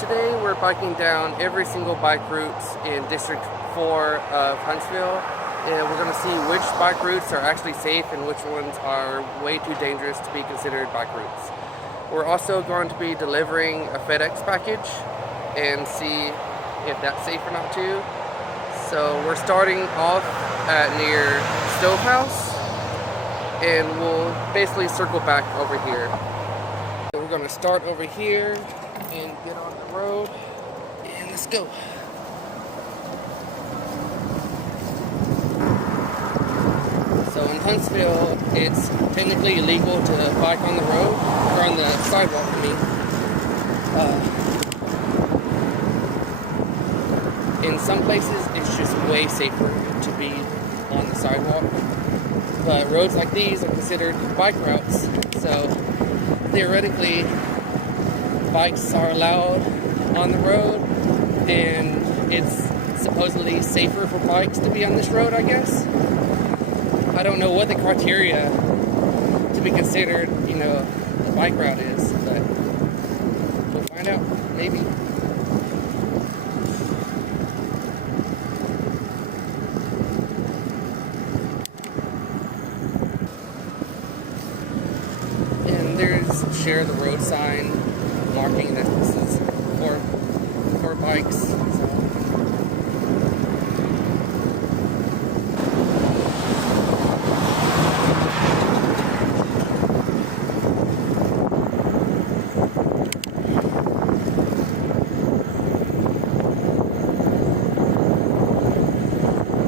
today we're biking down every single bike route in District 4 of Huntsville, and we're going to see which bike routes are actually safe and which ones are way too dangerous to be considered bike routes. We're also going to be delivering a FedEx package and see if that's safe or not too. So we're starting off at near Stove House, and we'll basically circle back over here. So we're going to start over here and get on the road, and let's go. So in Huntsville, it's technically illegal to bike on the road, or on the sidewalk, I mean. In some places, it's just way safer to be on the sidewalk. But roads like these are considered bike routes, so theoretically, bikes are allowed on the road, and it's supposedly safer for bikes to be on this road, I guess. I don't know what the criteria to be considered, a bike route is, but we'll find out, maybe. And there's share the road sign marking that this is for bikes.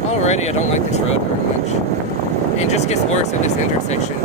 Already, I don't like this road very much. It just gets worse at this intersection.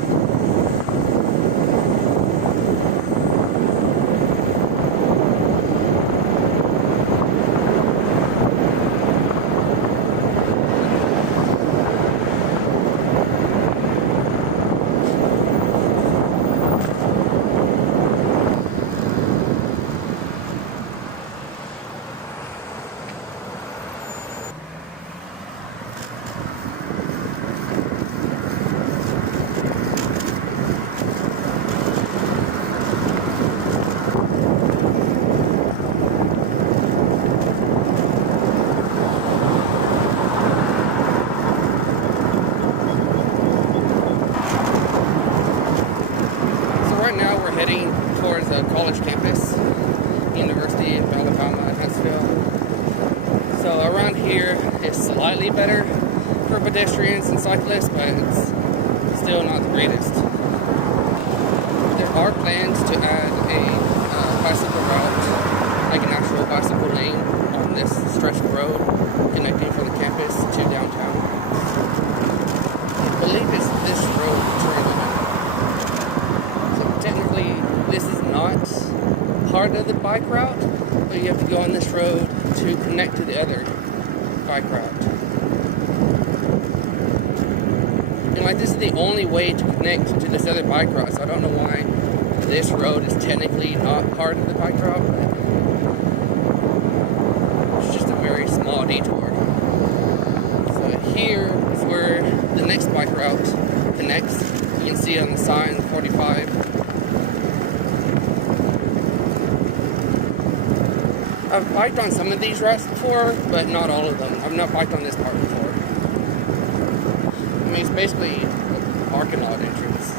Heading towards a college campus, University of Alabama at Huntsville. So around here is slightly better for pedestrians and cyclists, but it's still not the greatest. There are plans to add a bicycle route, like an actual bicycle lane on this stretch of road connecting from the campus to downtown. I believe it's this road turning. Technically, this is not part of the bike route, but you have to go on this road to connect to the other bike route. And this is the only way to connect to this other bike route, so I don't know why this road is technically not part of the bike route, but it's just a very small detour. So here is where the next bike route connects. You can see on the sign 45. I've biked on some of these routes before, but not all of them. I've not biked on this part before. I mean, it's basically a parking lot entrance.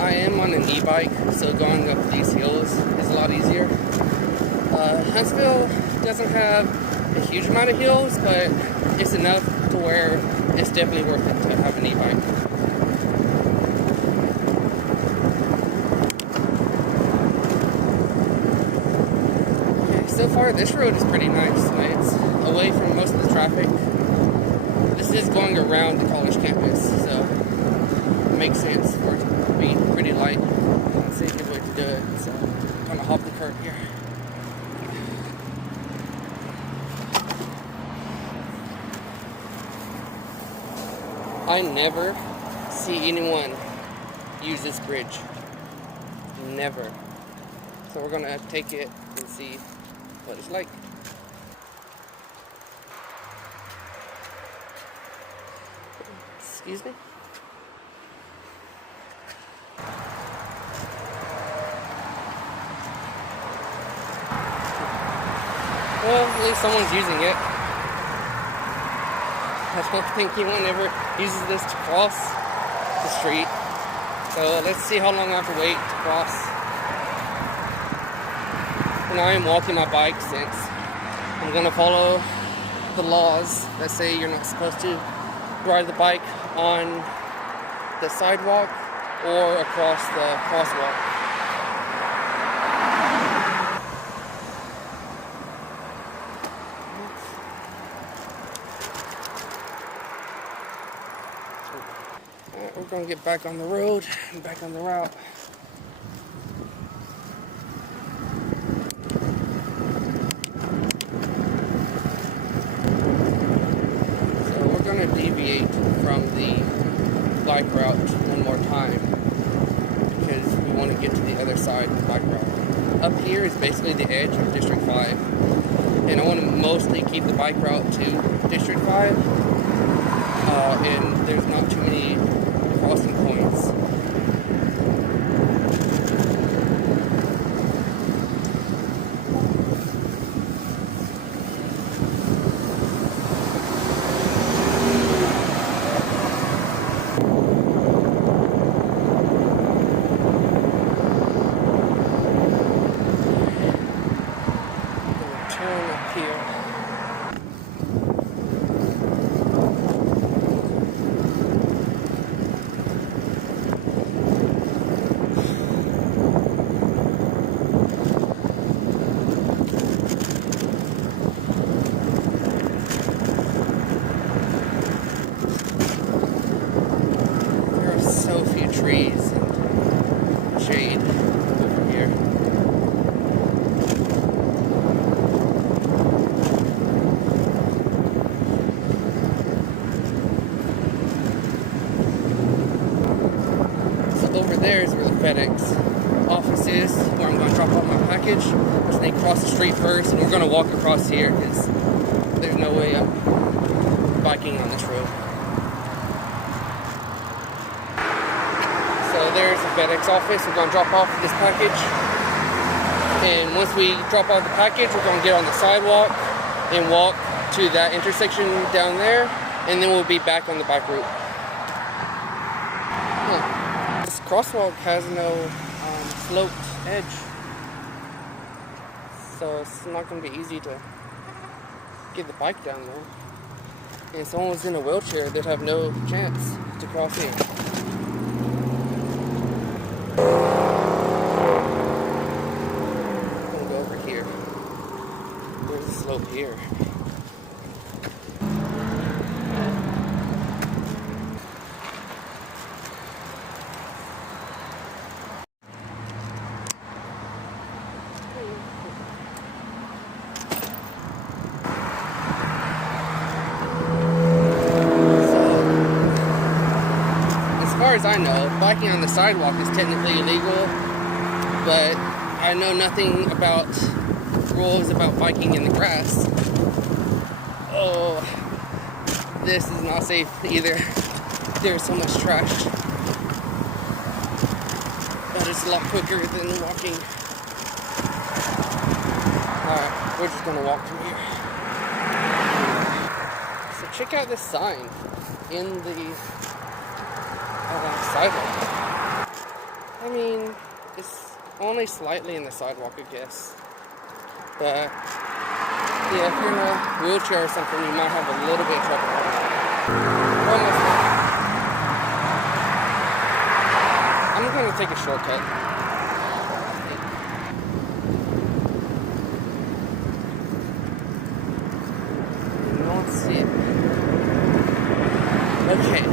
I am on an e-bike, so going up these hills is a lot easier. Huntsville doesn't have a huge amount of hills, but it's enough to where it's definitely worth it to have an e-bike. So far, this road is pretty nice. It's away from most of the traffic. This is going around the college campus, so it makes sense for it to be pretty light. Let's see a good way to do it. So I'm gonna hop the curb here. I never see anyone use this bridge. Never. So we're gonna take it and see what it's like. Excuse me? Well, at least someone's using it. I don't think anyone ever uses this to cross the street. So let's see how long I have to wait to cross. And I am walking my bike since I'm gonna follow the laws that say you're not supposed to ride the bike on the sidewalk or across the crosswalk. Alright, we're gonna get back on the road and back on the route. So we're gonna deviate from the bike route one more time because we want to get to the other side of the bike route. Up here is basically the edge of District 5, and I want to mostly keep the bike route to District 5, and there's not too many crossing points. Trees and shade over here. So over there is where the FedEx office is, where I'm going to drop off my package. Just need to cross the street first, and we're going to walk across here because there's no way I'm biking on this road. So there's the FedEx office. We're going to drop off this package. And once we drop off the package, we're going to get on the sidewalk and walk to that intersection down there. And then we'll be back on the bike route. This crosswalk has no sloped edge. So it's not going to be easy to get the bike down there. And if someone was in a wheelchair, they'd have no chance to cross in. Slope here. As far as I know, biking on the sidewalk is technically illegal, but I know nothing about rules about biking in the grass. Oh, this is not safe either. There's so much trash. But it's a lot quicker than walking. Alright, we're just gonna walk through here. So check out this sign in the sidewalk. I mean, it's only slightly in the sidewalk, I guess. But yeah, if you're in a wheelchair or something, you might have a little bit of trouble. Almost there. I'm going to take a shortcut. No one see it. Okay.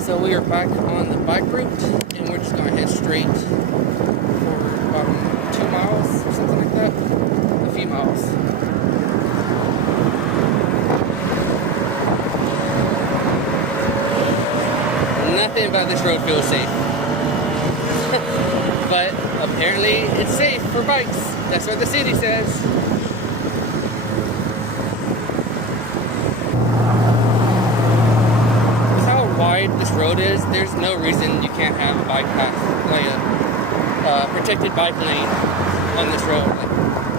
So we are back on the bike route, and we're just going to head straight for about 2 miles or something like that. A few miles. Nothing about this road feels safe. But apparently it's safe for bikes. That's what the city says. With how wide this road is, there's no reason you can't have a bike path, like a protected bike lane on this road.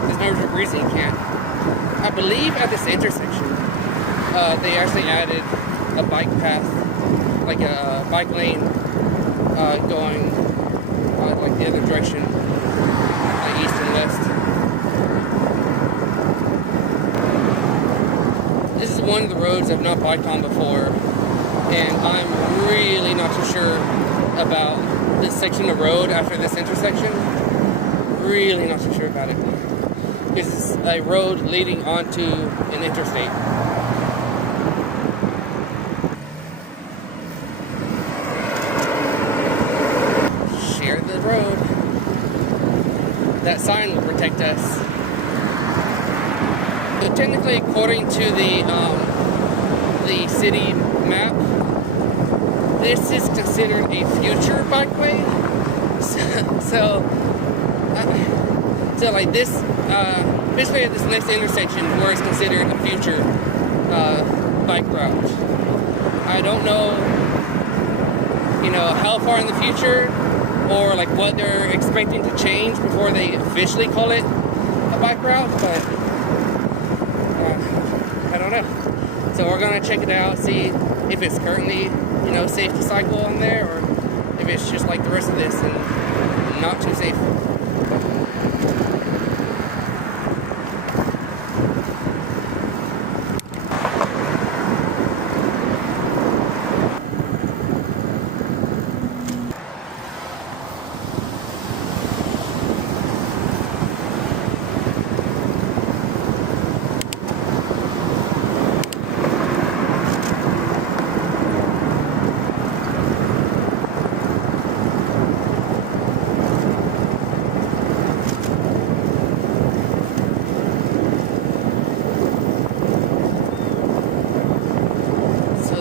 there's no reason you can't. I believe at this intersection, they actually added a bike path, like a bike lane going like the other direction, like east and west. This is one of the roads I've not biked on before, and I'm really not too sure about this section of road after this intersection. Really not too sure about it. It's a road leading onto an interstate. Share the road. That sign will protect us. But technically, according to the city map, this is considered a future bikeway. So like this, basically at this next intersection where it's considered a future bike route. I don't know, how far in the future or like what they're expecting to change before they officially call it a bike route, but I don't know. So we're gonna check it out, see if it's currently, safe to cycle on there, or if it's just like the rest of this and not too safe.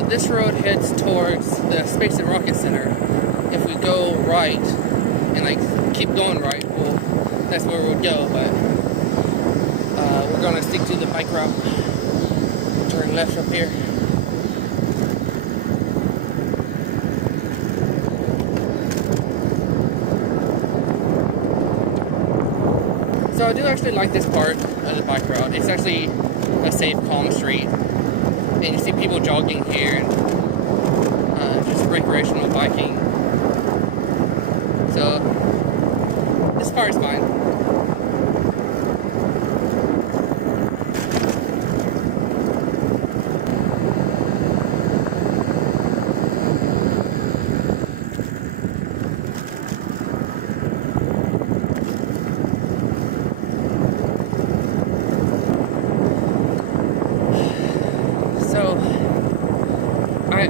This road heads towards the Space and Rocket Center. If we go right and keep going right, well, that's where we'll go. But we're gonna stick to the bike route. Turn left up here. So I do actually like this part of the bike route. It's actually a safe, calm street. And you see people jogging here and just recreational biking. So this part is fine.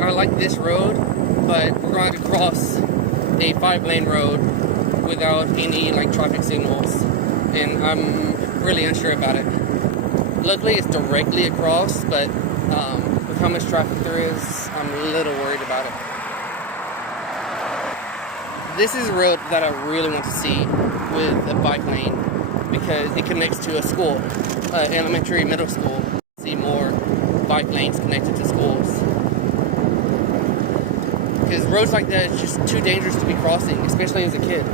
I like this road, but we're going to cross a 5-lane road without any traffic signals, and I'm really unsure about it. Luckily it's directly across, but with how much traffic there is, I'm a little worried about it. This is a road that I really want to see with a bike lane because it connects to a school, elementary, middle school. See more bike lanes connected to schools. Because roads like that is just too dangerous to be crossing, especially as a kid.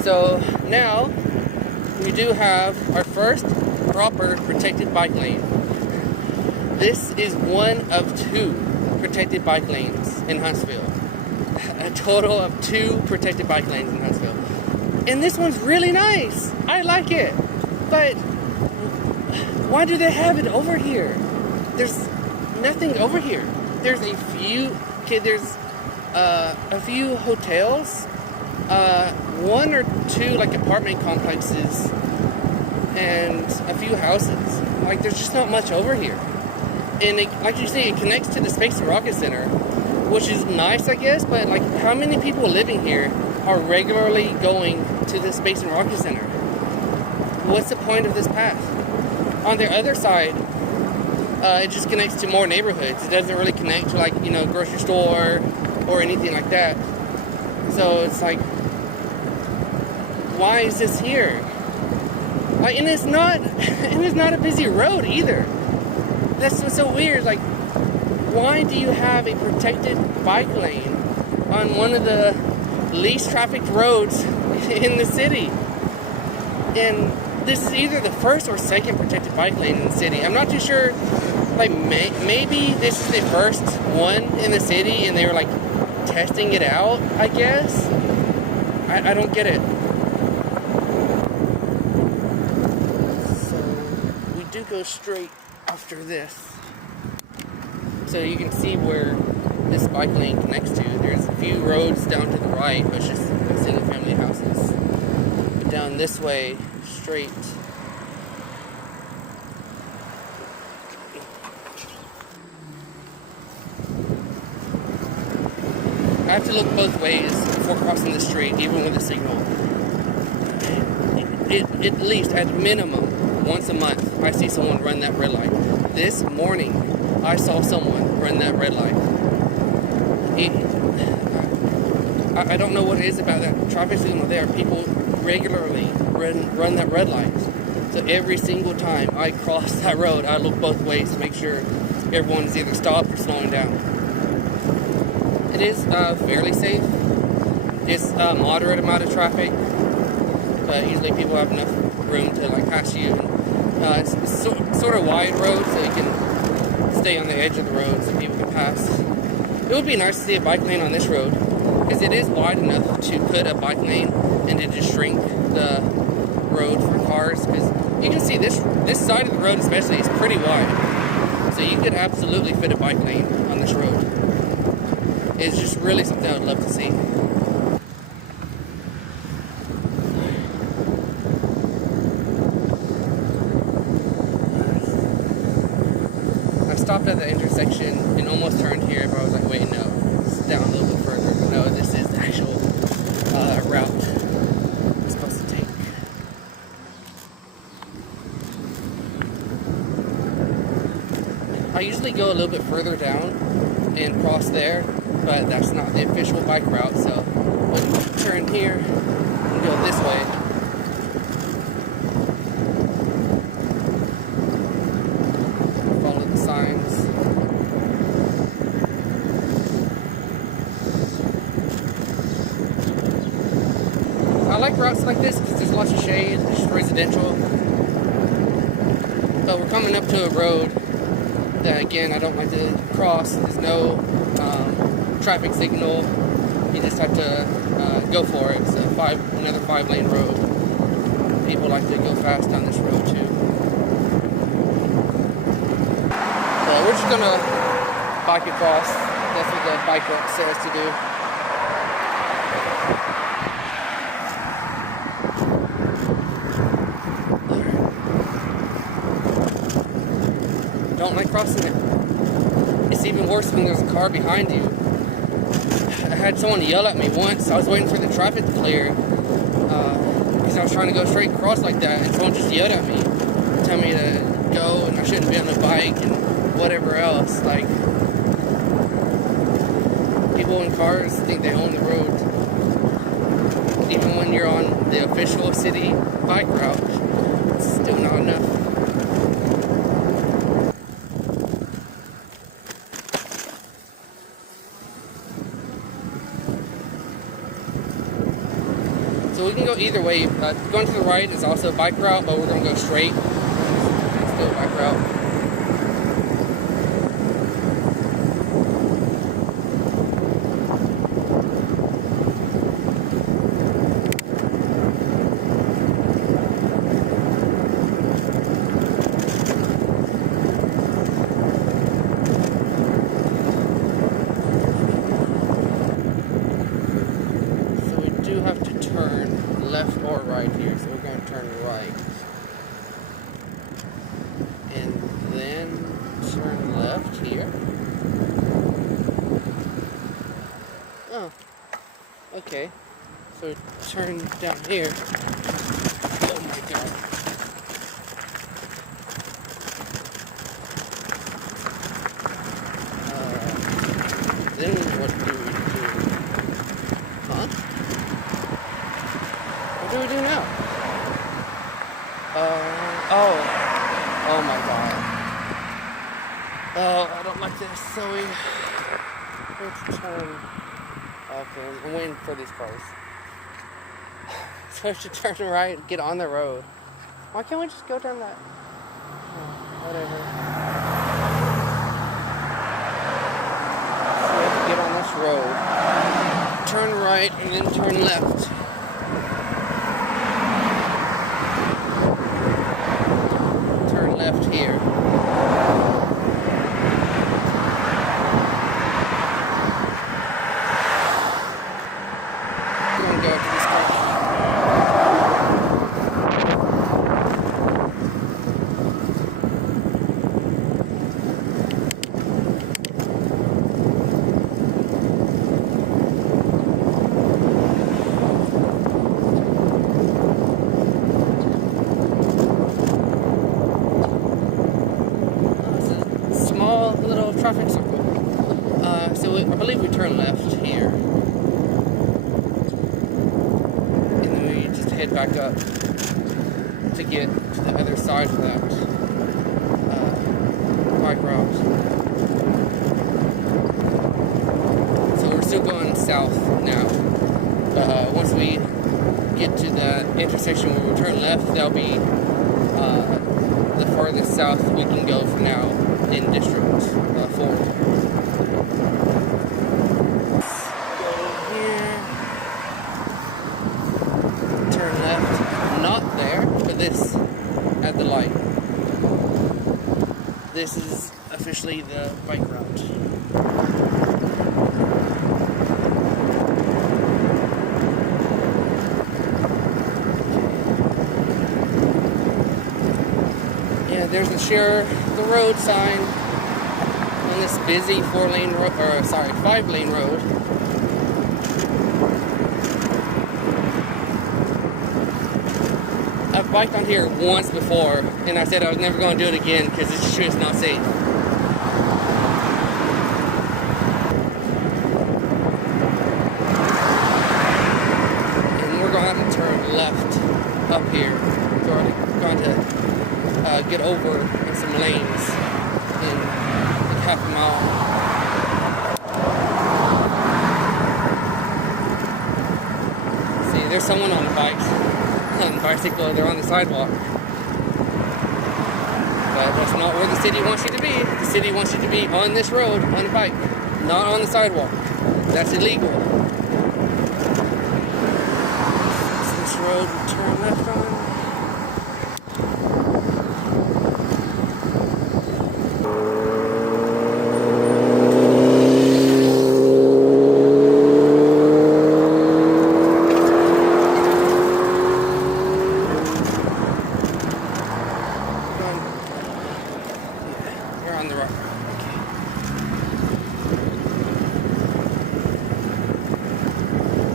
So now we do have our first proper protected bike lane. This is one of 2 protected bike lanes in Huntsville. A total of 2 protected bike lanes in Huntsville. And this one's really nice. I like it. But why do they have it over here? There's nothing over here. There's a few hotels, 1 or 2 apartment complexes, and a few houses. There's just not much over here. And like you say, it connects to the Space and Rocket Center, which is nice, I guess, but how many people living here are regularly going to the Space and Rocket Center? What's the point of this path? On the other side, it just connects to more neighborhoods. It doesn't really connect to grocery store or anything like that. So it's why is this here? And it's not a busy road either. That's what's so weird. Why do you have a protected bike lane on one of the least trafficked roads in the city? And this is either the first or second protected bike lane in the city. I'm not too sure. Like maybe this is the first one in the city, and they were like testing it out. I guess. I don't get it. So we do go straight after this. So you can see where this bike lane connects to. There's a few roads down to the right, but it's just single family houses. But down this way, straight. I have to look both ways before crossing the street, even with a signal. At least, at minimum, once a month, I see someone run that red light. This morning, I saw someone run that red light. I don't know what it is about that traffic signal there. People regularly run that red light. So every single time I cross that road, I look both ways to make sure everyone's either stopped or slowing down. It is fairly safe. It's a moderate amount of traffic, but usually people have enough room to like pass you. It's sort of wide road, so you can stay on the edge of the road so people can pass. It would be nice to see a bike lane on this road, because it is wide enough to put a bike lane and to just shrink the road for cars. Because you can see this side of the road especially is pretty wide, so you could absolutely fit a bike lane on this road. It's just really something I would love to see. I stopped at the intersection and almost turned here, but I was like, wait, no, it's down a little bit further. No, this is the actual route I'm supposed to take. I usually go a little bit further down and cross there, but that's not the official bike route, so we'll turn here and go this way. Follow the signs. I like routes like this because there's lots of shade, it's just residential. So we're coming up to a road that, again, I don't like to cross. There's no traffic signal. You just have to go for it. It's another 5-lane road. People like to go fast on this road too. So we're just gonna bike across. That's what the bike route says to do. Don't like crossing it. It's even worse when there's a car behind you. I had someone yell at me once. I was waiting for the traffic to clear because I was trying to go straight across like that, and someone just yelled at me, telling me to go and I shouldn't be on the bike and whatever else. Like, people in cars think they own the road. Even when you're on the official city bike route, it's still not enough. So we can go either way. Going to the right is also a bike route, but we're going to go straight. It's still a bike route. Have to turn left or right here, so we're going to turn right and then turn left here. Oh, okay, so turn down here. Oh my god. Then what do we do? Huh? What do we do now? Oh my god. Oh, I don't like this. So we have to turn. Okay, I'm waiting for these cars. So I should turn right, get on the road. Why can't we just go down that? Oh, whatever. So we have to get on this road. Turn right and then turn left. Turn left here. We're gonna go to this car. Traffic circle. I believe we turn left here. And then we just head back up to get to the other side of that bike route. So we're still going south now. Once we get to the intersection where we turn left, that'll be the farthest south we can go for now in District 4. Go here. Turn left. Not there, but this at the light. This is officially the bike route. Yeah, there's the share the road sign on this busy 5-lane road. I've biked on here once before, and I said I was never going to do it again because this shit is not safe. And we're going to have to turn left up here. So we're going to get over in some lanes in like half a mile. See, there's someone on a bicycle, they're on the sidewalk. But that's not where the city wants you to be. The city wants you to be on this road, on a bike, not on the sidewalk. That's illegal. So this road we turn left on.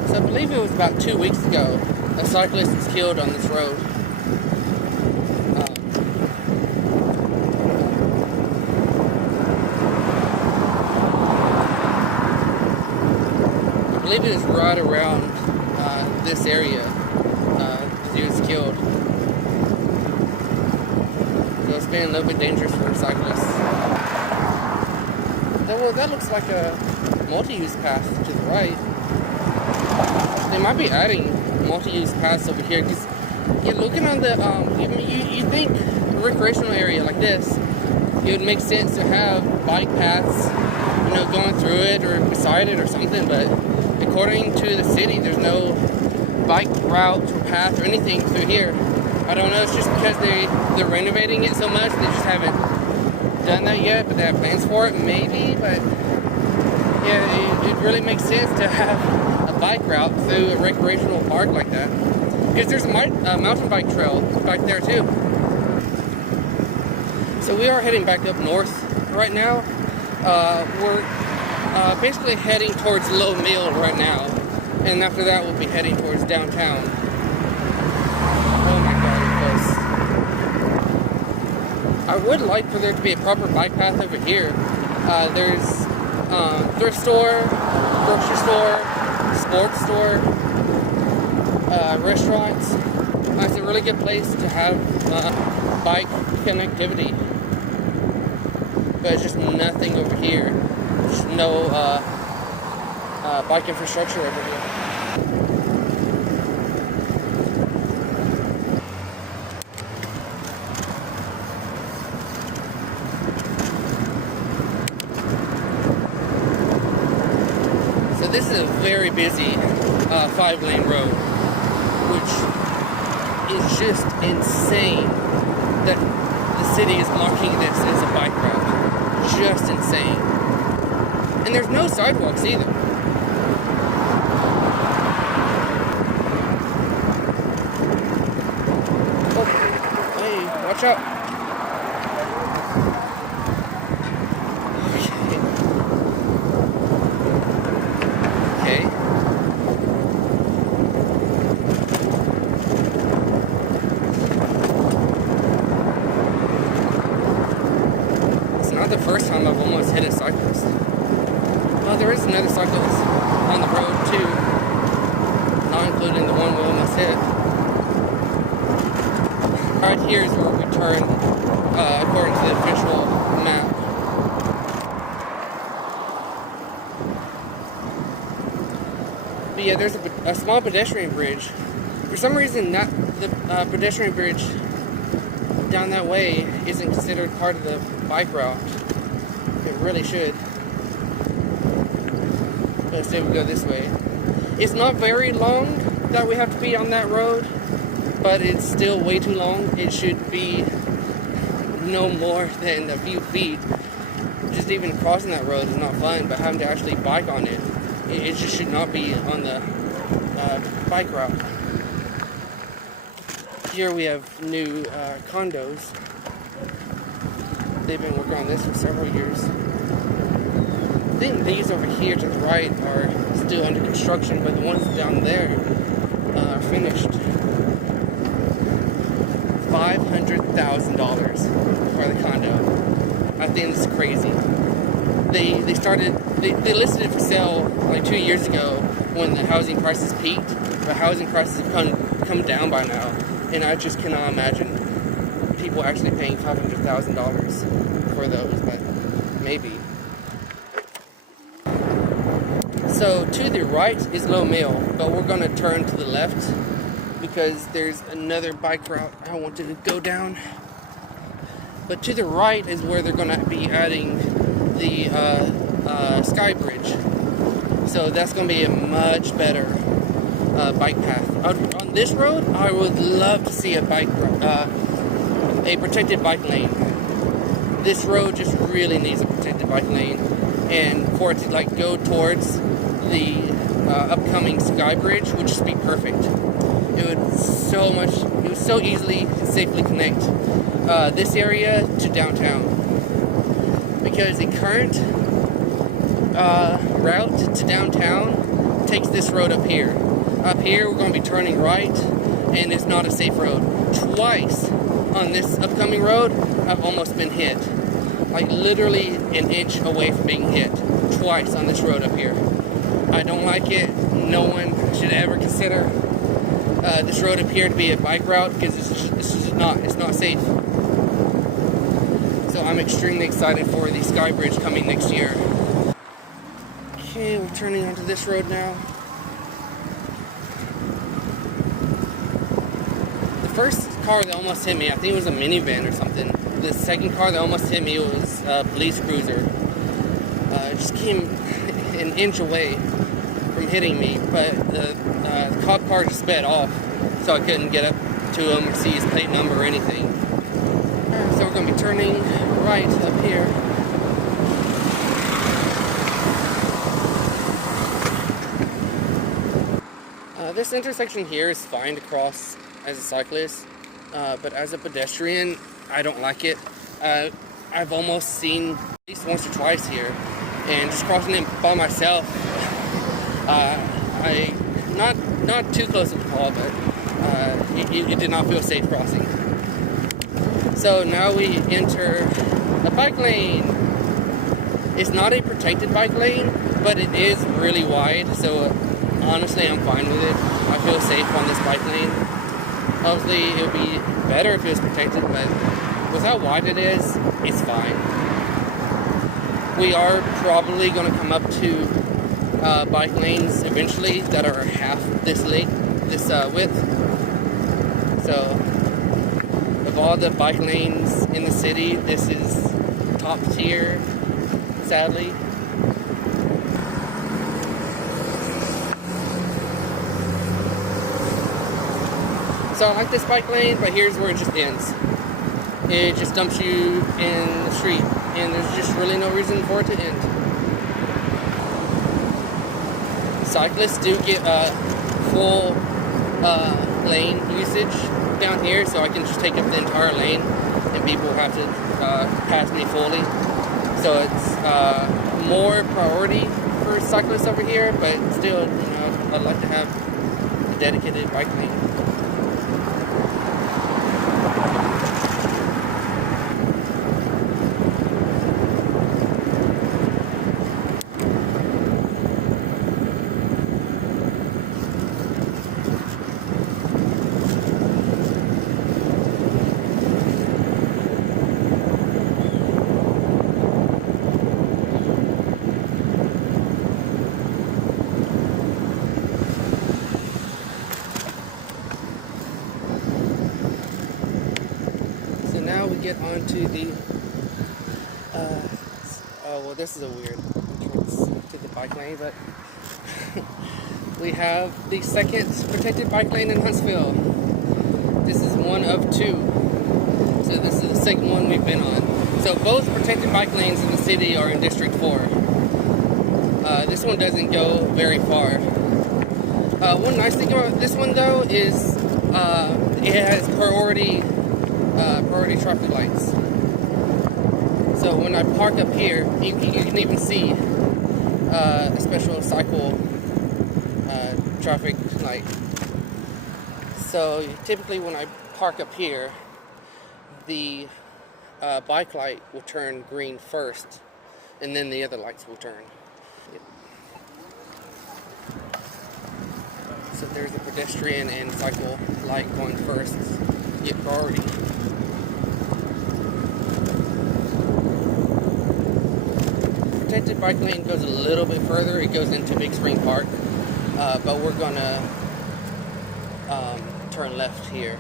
I believe it was about 2 weeks ago, a cyclist was killed on this road. I believe it was right around this area he was killed. So it's been a little bit dangerous for cyclists. Well, that looks like a multi-use path to the right. They might be adding multi-use paths over here because you're looking on the you think a recreational area like this, it would make sense to have bike paths, going through it or beside it or something. But according to the city, there's no bike route or path or anything through here. I don't know. It's just because they're renovating it so much, they just haven't done that yet. But they have plans for it, maybe. But yeah, it really makes sense to have bike route through a recreational park like that, because there's a mountain bike trail back there too. So we are heading back up north right now. We're basically heading towards Low Mill right now, and after that we'll be heading towards downtown. Oh my god, close. I would like for there to be a proper bike path over here. There's thrift store, grocery store, sports store, restaurants. It's a really good place to have bike connectivity, but it's just nothing over here. There's no bike infrastructure over here. this is a very busy 5-lane road, which is just insane that the city is marking this as a bike route. Just insane. And there's no sidewalks either. Oh, hey, watch out. The first time I've almost hit a cyclist. Well, there is another cyclist on the road too, not including the one we almost hit. Right here is where we turn, according to the official map. But yeah, there's a small pedestrian bridge. For some reason, the pedestrian bridge down that way isn't considered part of the bike route. It really should. Let's say we go this way. It's not very long that we have to be on that road, but it's still way too long. It should be no more than a few feet. Just even crossing that road is not fun, but having to actually bike on it, it just should not be on the bike route. Here we have new condos. They've been working on this for several years. I think these over here to the right are still under construction, but the ones down there are finished. $500,000 for the condo. I think it's crazy. They listed it for sale like 2 years ago when the housing prices peaked, but housing prices have come down by now, and I just cannot imagine people actually paying $500,000 for those, but maybe. So to the right is Low Mill, but we're going to turn to the left because there's another bike route I wanted to go down. But to the right is where they're going to be adding the Sky Bridge. So that's going to be a much better bike path. On this road, I would love to see a protected bike lane. This road just really needs a protected bike lane, and for it to like go towards the upcoming Sky Bridge would just be perfect. It would so easily and safely connect this area to downtown, because the current route to downtown takes this road up here. Up here we're going to be turning right, and it's not a safe road. Twice on this upcoming road I've almost been hit, like literally an inch away from being hit twice on this road up here. I don't like it. No one should ever consider this road up here to be a bike route, because it's not safe. So I'm extremely excited for the Sky Bridge coming next year. Okay, we're turning onto this road now. The first car that almost hit me, I think it was a minivan or something. The second car that almost hit me was a police cruiser. It just came an inch away from hitting me, but the cop car just sped off, so I couldn't get up to him or see his plate number or anything. So we're going to be turning right up here. This intersection here is fine to cross as a cyclist, but as a pedestrian, I don't like it. I've almost seen at least once or twice here, and just crossing it by myself, I not too close to the call, but it did not feel safe crossing. So now we enter a bike lane. It's not a protected bike lane, but it is really wide, so honestly I'm fine with it. I feel safe on this bike lane. Obviously it would be better if it was protected, but with how wide it is, it's fine. We are probably going to come up to bike lanes eventually that are half this width. So of all the bike lanes in the city, this is top tier, sadly. So I like this bike lane, but here's where it just ends. It just dumps you in the street, and there's just really no reason for it to end. Cyclists do get full lane usage down here, so I can just take up the entire lane, and people have to pass me fully. So it's more priority for cyclists over here, but still, I'd like to have a dedicated bike lane. Now we get onto the well, this is a weird entrance to the bike lane, but we have the second protected bike lane in Huntsville. This is one of two, so this is the second one we've been on. So both protected bike lanes in the city are in District 4. This one doesn't go very far. One nice thing about this one though is it has priority traffic lights. So when I park up here, you can even see a special cycle traffic light. So typically when I park up here, the bike light will turn green first, and then the other lights will turn. So there's a pedestrian and cycle light going first. Get priority. Protected bike lane goes a little bit further. It goes into Big Spring Park, but we're gonna turn left here.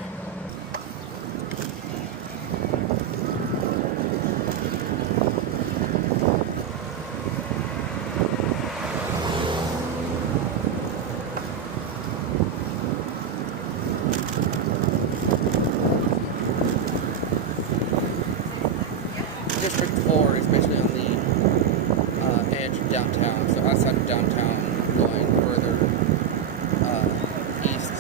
District 4 is basically on the edge of downtown, so outside of downtown, going further east.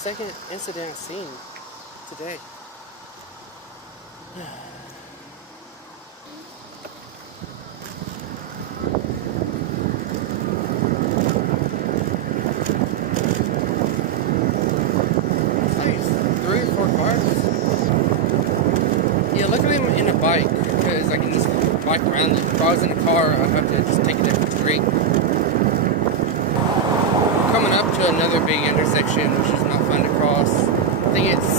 Second incident seen today. It's like 3 or 4 cars. Yeah, luckily I'm in a bike because I can just bike around it. If I was in a car, I'd have to just take a different street. Coming up to another big intersection, which is not fun to cross. I think it's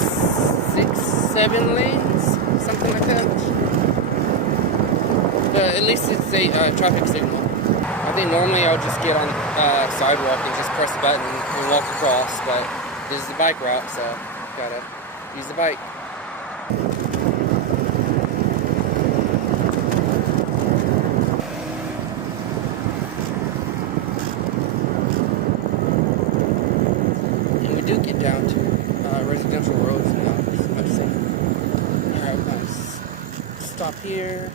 6-7 lanes, something like that. But at least it's a traffic signal. I think normally I'll just get on the sidewalk and just press the button and walk across, but this is a bike route, so gotta use the bike. here,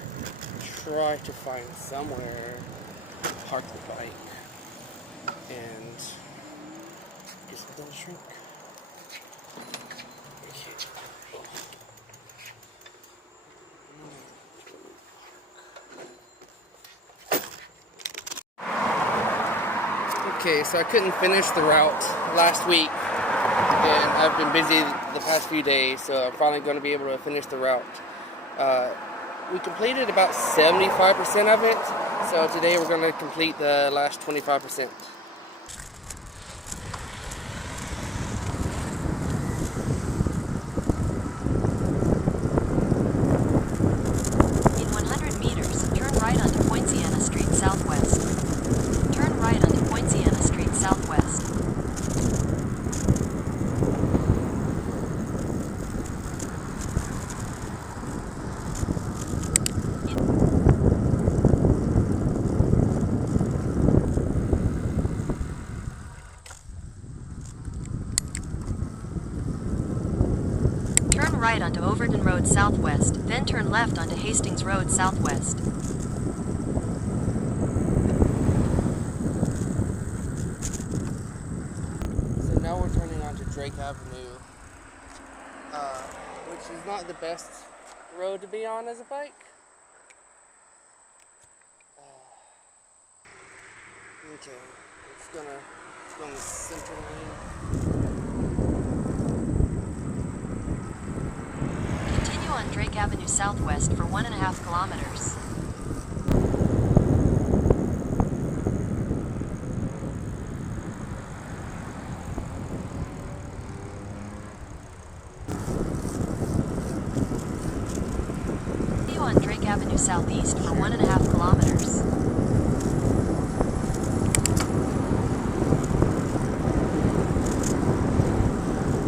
try to find somewhere to park the bike, and get some little shrink. Okay, so I couldn't finish the route last week, and I've been busy the past few days, so I'm finally going to be able to finish the route. We completed about 75% of it, so today we're going to complete the last 25%. In 100 meters, turn right onto Poinciana Street Southwest. Turn right onto Poinciana Street Southwest. Turn right onto Overton Road Southwest, then turn left onto Hastings Road Southwest. So now we're turning onto Drake Avenue, which is not the best road to be on as a bike. Okay, it's gonna go in the center lane. Continue on Drake Avenue Southwest for 1.5 kilometers. Continue on Drake Avenue Southeast for 1.5 kilometers.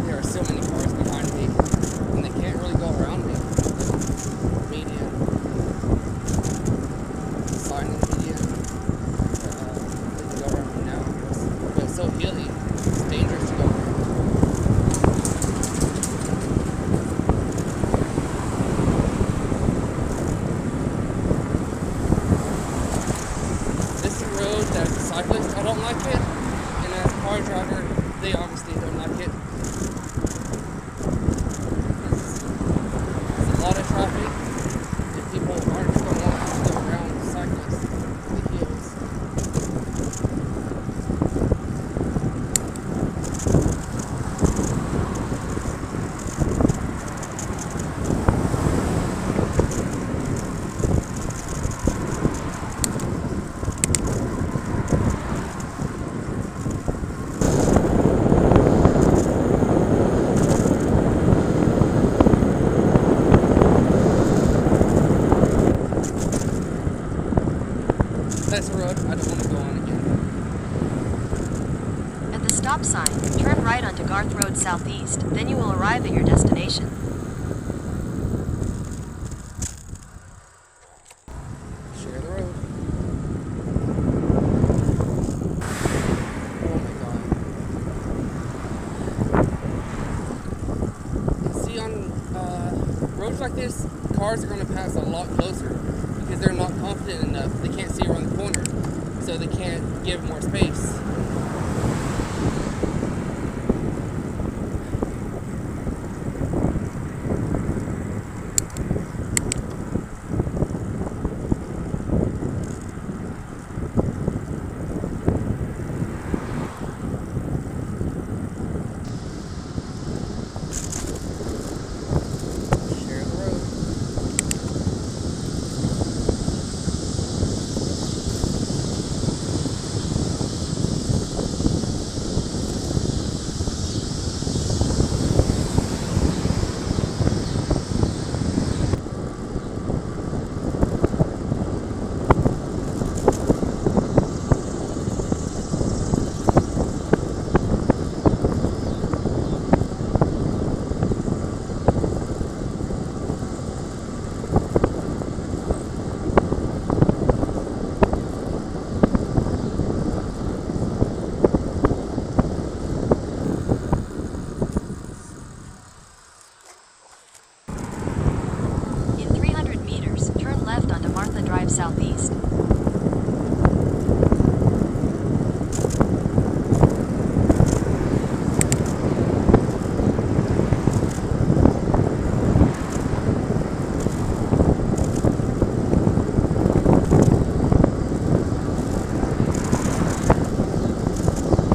There are so many cars behind me, and they can't really go around me. Median, sign in the median. They can go around me now, but it's so hilly. It's dangerous to go around. This is a road that as a cyclist I don't like it, and as a car driver they obviously don't like it. There's a lot of traffic, and people aren't just going to want to go around cyclists with the hills. That's a road I don't want to go on again. At the stop sign, turn right onto Garth Road Southeast, then you will arrive at your destination. Share the road. Oh my god. And see, on roads like this, cars are going to pass a lot closer because they're not confident enough. They can't see around the corner, so they can't give more space. Share the road. southeast.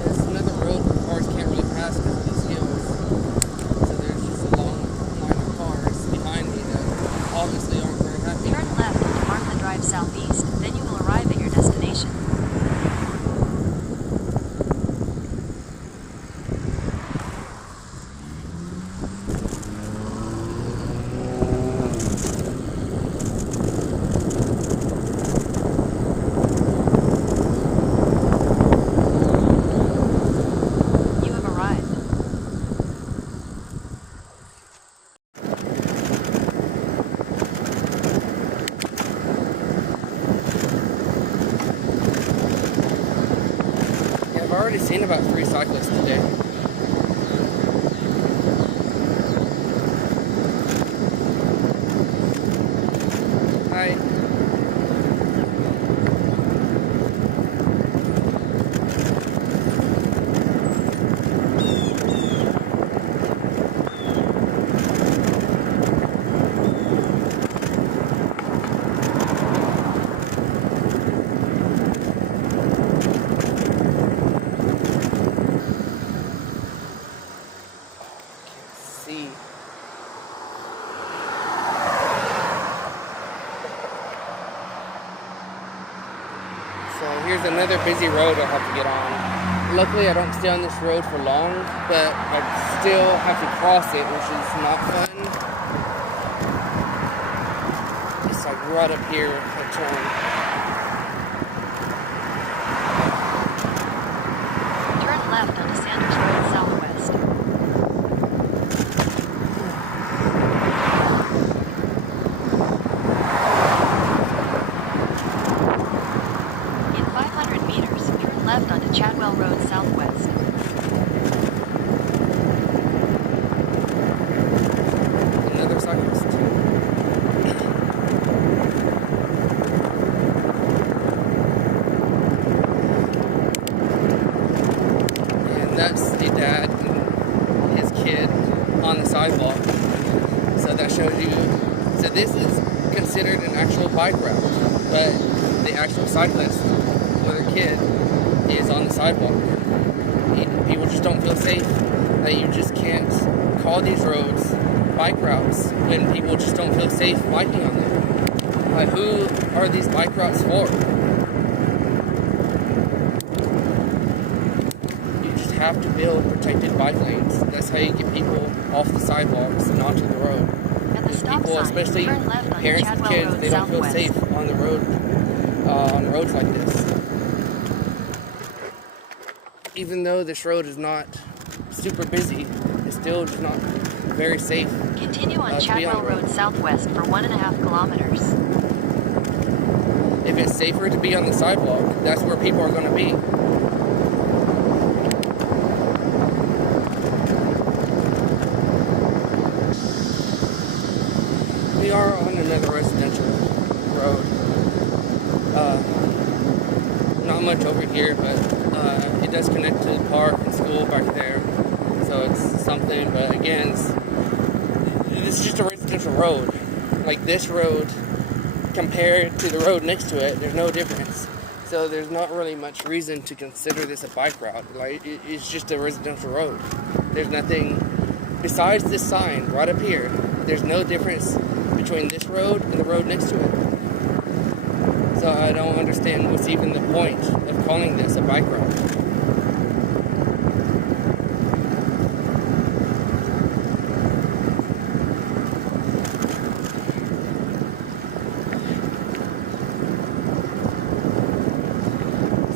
There's another road where cars can't really pass because of these hills. So there's just a long line of cars behind me that obviously aren't very happy. Turn left onto Martha Drive southeast, then you will arrive at your destination. You have arrived. Yeah, I've already seen about 3 cyclists today. Hi. See. So here's another busy road I'll have to get on. Luckily, I don't stay on this road for long, but I still have to cross it, which is not fun. It's like right up here, a turn. Turn left onto Sanders Road southwest. In 500 meters, turn left onto Chadwell Road southwest. Another cyclist. And that's the dad and his kid on the sidewalk. So that shows you. So this is considered an actual bike route, but the actual cyclist with their kid is on the sidewalk. People just don't feel safe. That you just can't call these roads bike routes when people just don't feel safe biking on them. Like, who are these bike routes for? You just have to build protected bike lanes. That's how you get people off the sidewalks and onto the road. At the stop People, sign, especially turn left onto parents with Chadwell kids, Road they don't feel southwest. safe on the road, on roads like this. Even though this road is not super busy, it's still just not very safe. Continue on to be on Chadwell the road. Road southwest for 1.5 kilometers. If it's safer to be on the sidewalk, that's where people are going to be. We are on another residential road. Not much over here, but it does connect to the park and school back there. So it's something, but again, this is just a residential road. Like this road, compared to the road next to it, there's no difference. So there's not really much reason to consider this a bike route. Like, it's just a residential road. There's nothing, besides this sign right up here, there's no difference between this road and the road next to it. So I don't understand what's even the point of calling this a bike route.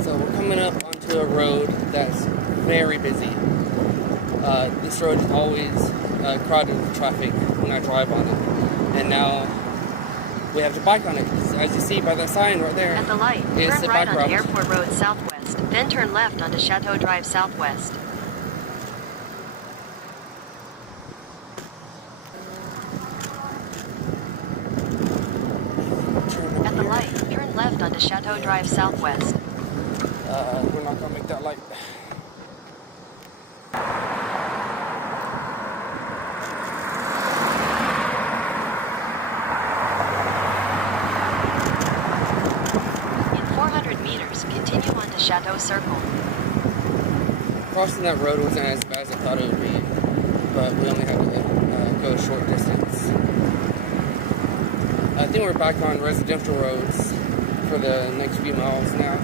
So we're coming up onto a road that's very busy. This road is always crowded with traffic when I drive on it. And now we have to bike on it. As you see by that sign right there, At the light, it's turn the right bike onto route. Airport Road southwest, then turn left onto Chateau Drive southwest. Turn up At the here. light, turn left onto Chateau Drive Southwest. We're not gonna make that light. In 400 meters, continue onto Chateau Circle. Crossing that road wasn't as bad as I thought it would be, but we only had to go a short distance. I think we're back on residential roads for the next few miles now.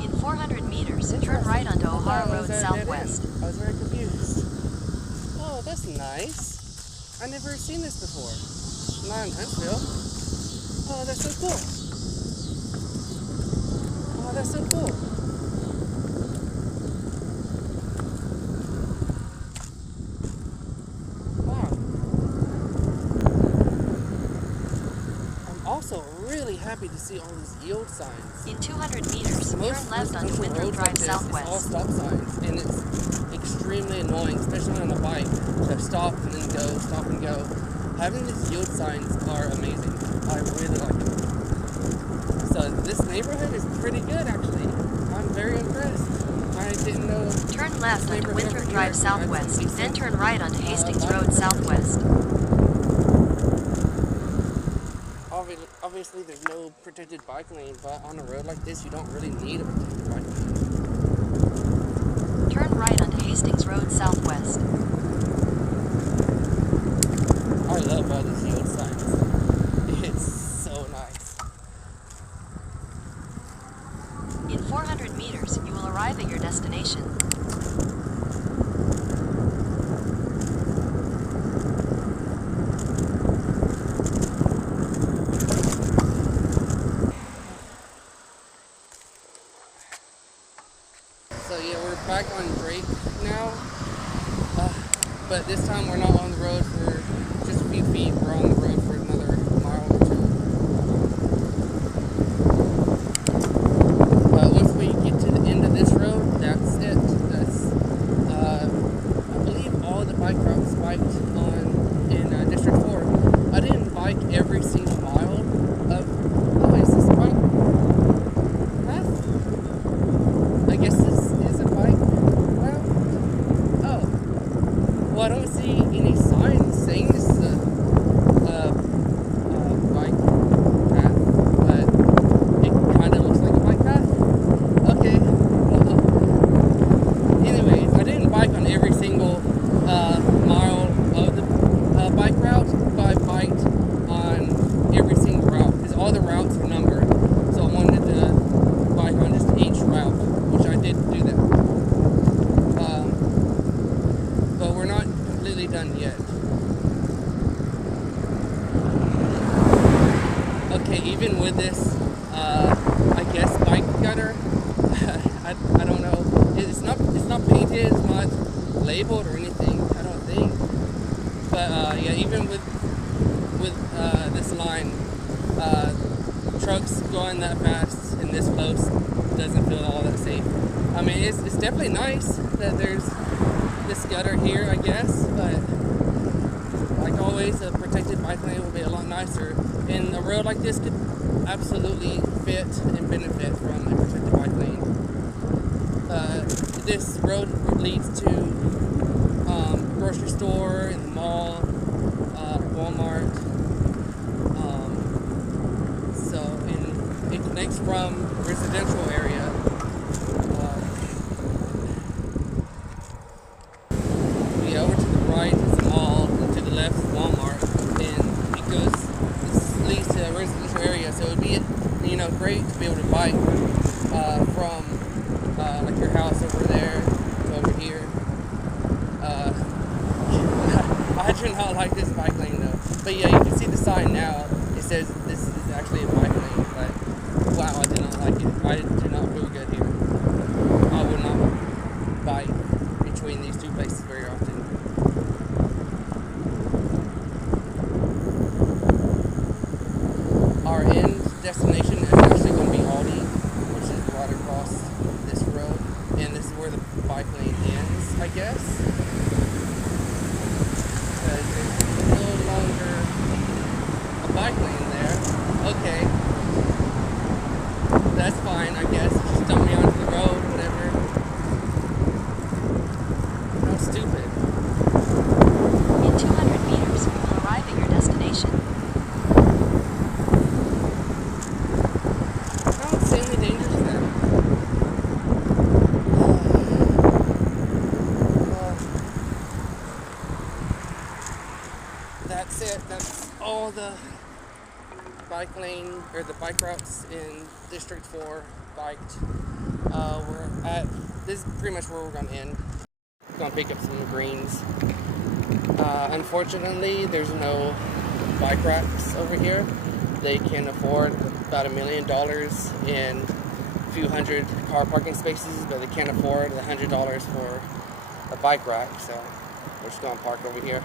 In 400 meters, turn right onto O'Hara Road Southwest. I was very confused. Oh, that's nice. I've never seen this before. Not in Huntsville. Oh, that's so cool. Oh, that's so cool. Wow. I'm also really happy to see all these yield signs. In 200 meters, turn left onto Winthrop Drive It's all Southwest. stop signs, and it's extremely annoying, especially on a bike, to stop and then go, stop and go. Having these yield signs are amazing. I really like them. So this neighborhood is pretty good, actually. I'm very impressed. I didn't know. Turn left onto neighborhood Winthrop over Drive here Southwest, had then decent, turn right onto Hastings bike Road Southwest. Obviously, there's no protected bike lane, but on a road like this, you don't really need a protected bike lane. Turn right onto Hastings Road Southwest. I love all these yield signs. It's so nice. In 400 meters, you will arrive at your destination. So yeah, we're back on Drake now, but this time we're not on the road for just a few feet. We're on the road for another mile or two. Once we get to the end of this road, that's it. That's I believe all the bike routes biked on in District 4. I didn't bike every single mile of. Oh, is this a bike path? I guess this is a bike route. Oh, well, I don't see any signs saying this is a bike path, but it kind of looks like a bike path. Okay, well, anyway, I didn't bike on every single mile of the bike route, but I biked on every single route, because all the routes are numbered, so I wanted to bike on just each route, which I did do that. But we're not completely done yet. Okay, even with this, I guess bike gutter, I don't know. It's not painted, it's not labeled or anything. I don't think. But yeah, even with this line, trucks going that fast and this close doesn't feel all that safe. I mean, it's definitely nice that there's this gutter here, I guess, but like always, a protected bike lane would be a lot nicer. And a road like this could absolutely fit and benefit from a protected bike lane. This road leads to grocery store and the mall, Walmart. And it connects from a residential area. Over to the right is the mall, and to the left is Walmart, and this leads to a residential area, so it would be, great to be able to bike from like your house over there to over here. I do not like this bike lane though, but yeah, you can see the sign now. It says this is actually a bike lane, but wow, I do not like it. I do not feel good here. I would not bike between these two places very often. Our end destination is actually that's it. That's all the bike lane or the bike routes in District 4 biked. This is pretty much where we're gonna end. We're gonna pick up some greens. Unfortunately, there's no bike racks over here. They can afford about $1 million in a few hundred car parking spaces, but they can't afford $100 for a bike rack, so we're just gonna park over here.